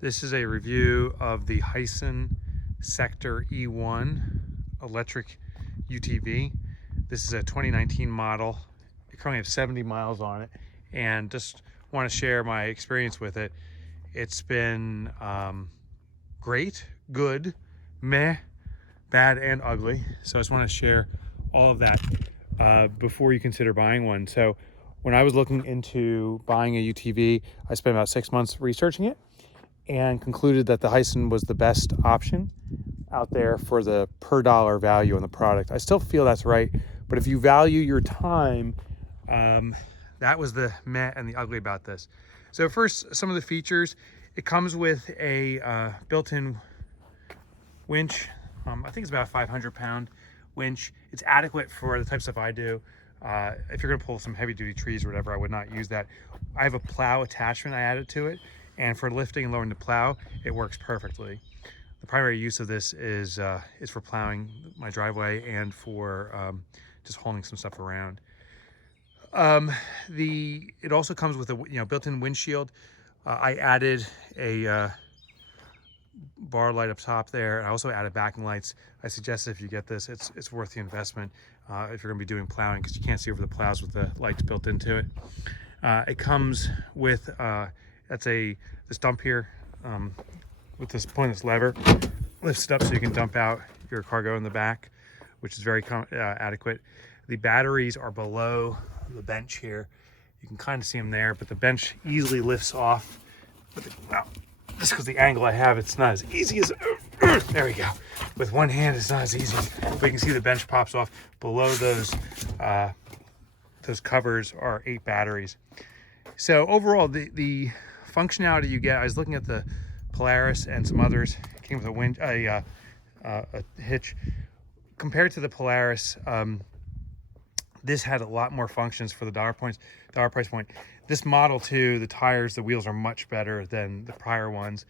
This is a review of the HiSUN Sector E1 electric UTV. This is a 2019 model. It currently has 70 miles on it, and just want to share my experience with it. It's been great, good, meh, bad, and ugly. So I just want to share all of that before you consider buying one. So when I was looking into buying a UTV, I spent about 6 months researching it and concluded that the HiSUN was the best option out there for the per dollar value on the product. I still feel that's right, but if you value your time, that was the meh and the ugly about this. So first, some of the features. It comes with a built-in winch. I think it's about a 500-pound winch. It's adequate for the type of stuff I do. If you're gonna pull some heavy-duty trees or whatever, I would not use that. I have a plow attachment I added to it, and for lifting and lowering the plow, it works perfectly. The primary use of this is for plowing my driveway and for just hauling some stuff around. It also comes with a built-in windshield. I added a bar light up top there, and I also added backing lights. I suggest if you get this, it's worth the investment if you're going to be doing plowing, because you can't see over the plows with the lights built into it. It comes with this dump here with this pointless lever, lifts it up so you can dump out your cargo in the back, which is very adequate. The batteries are below the bench here. You can kind of see them there, but the bench easily lifts off. Just because the angle I have, it's not as easy as, there we go. With one hand, it's not as easy, but you can see the bench pops off. Below those covers are 8 batteries. So overall, the functionality you get, I was looking at the Polaris and some others. It came with a hitch. Compared to the Polaris, this had a lot more functions for the dollar price point. This model too, the tires, the wheels are much better than the prior ones.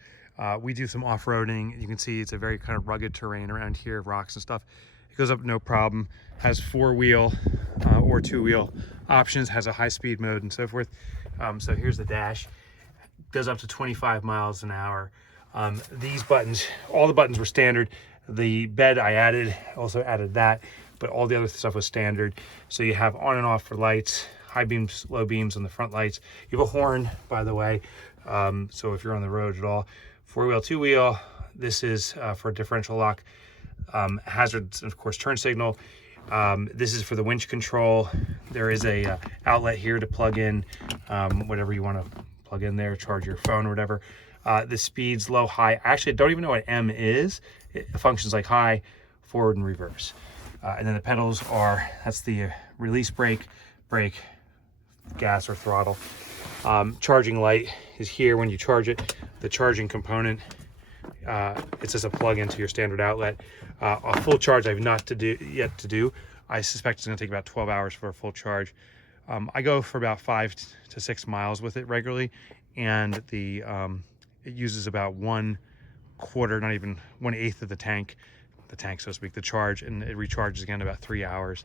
We do some off-roading. You can see it's a very kind of rugged terrain around here, rocks and stuff. It goes up no problem. Has 4-wheel or 2-wheel options, has a high-speed mode and so forth. So here's the dash. Goes up to 25 miles an hour. These buttons, all the buttons were standard. The bed I also added that, but all the other stuff was standard. So you have on and off for lights, high beams, low beams on the front lights. You have a horn, by the way, so if you're on the road at all. 4-wheel, 2-wheel, this is for differential lock. Hazards, of course, turn signal. This is for the winch control. There is a outlet here to plug in whatever you want to plug in there, charge your phone or whatever. The speeds, low, high. Actually, I don't even know what M is. It functions like high, forward, and reverse. And then the pedals that's the release brake, gas or throttle. Charging light is here when you charge it. The charging component, it's just a plug into your standard outlet. A full charge I've yet to do. I suspect it's gonna take about 12 hours for a full charge. I go for about 5 to 6 miles with it regularly, and it uses about 1/4, not even 1/8 of the tank, so to speak, the charge, and it recharges again about 3 hours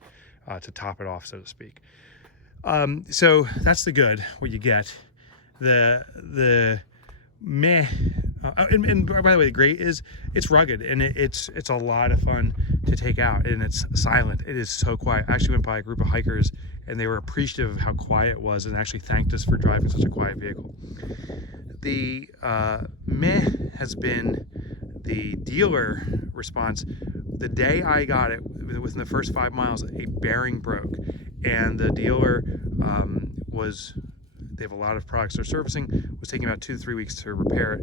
to top it off, so to speak. So that's the good, what you get. The meh, and by the way, the great is it's rugged, and it's a lot of fun to take out, and it's silent. It is so quiet. I actually went by a group of hikers, and they were appreciative of how quiet it was and actually thanked us for driving such a quiet vehicle. The meh has been the dealer response. The day I got it, within the first 5 miles, a bearing broke, and the dealer they have a lot of products they're servicing, was taking about 2 to 3 weeks to repair it.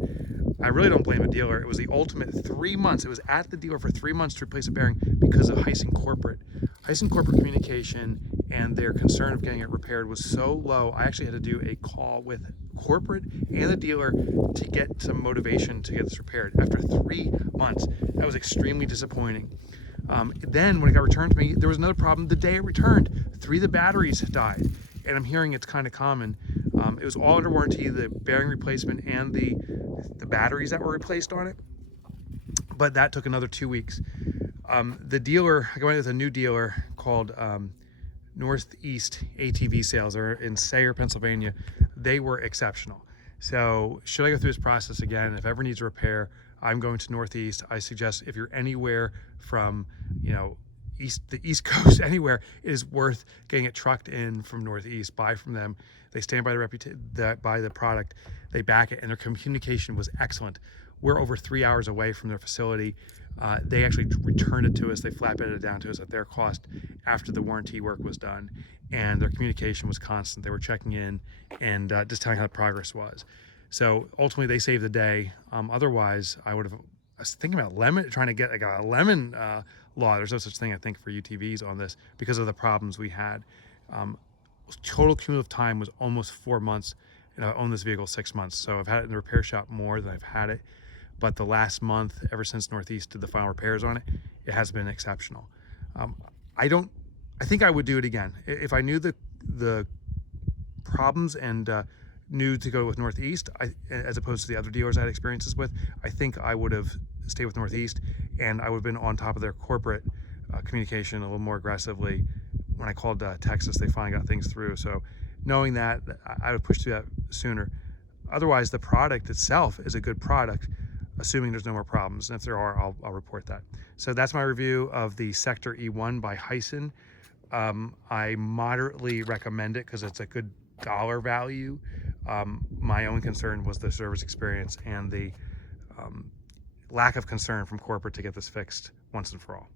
I really don't blame the dealer. It was the ultimate 3 months. It was at the dealer for 3 months to replace a bearing because of HiSUN corporate communication, and their concern of getting it repaired was so low. I actually had to do a call with corporate and the dealer to get some motivation to get this repaired after 3 months. That was extremely disappointing. Then when it got returned to me, there was another problem. The day it returned, 3 of the batteries died, and I'm hearing it's kind of common. It was all under warranty, the bearing replacement and the batteries that were replaced on it, but that took another 2 weeks. The dealer, I went with a new dealer called Northeast ATV Sales. They're in Sayre, Pennsylvania. They were exceptional. So should I go through this process again? If ever needs a repair, I'm going to Northeast. I suggest if you're anywhere from, the East Coast, anywhere, it is worth getting it trucked in from Northeast. Buy from them. They stand by by the product. They back it, and their communication was excellent. We're over 3 hours away from their facility. They actually returned it to us. They flatbedded it down to us at their cost after the warranty work was done, and their communication was constant. They were checking in and just telling how the progress was. So ultimately, they saved the day. Otherwise, I was thinking about trying to get like a lemon law. There's no such thing, I think, for UTVs on this because of the problems we had. Total cumulative time was almost 4 months, and I've owned this vehicle 6 months. So I've had it in the repair shop more than I've had it. But the last month, ever since Northeast did the final repairs on it, it has been exceptional. I think I would do it again. If I knew the problems and knew to go with Northeast, as opposed to the other dealers I had experiences with, I think I would have stayed with Northeast, and I would have been on top of their corporate communication a little more aggressively. When I called Texas, they finally got things through. So knowing that, I would push through that sooner. Otherwise, the product itself is a good product, assuming there's no more problems. And if there are, I'll report that. So that's my review of the Sector E1 by HiSUN. I moderately recommend it because it's a good dollar value. My own concern was the service experience and the lack of concern from corporate to get this fixed once and for all.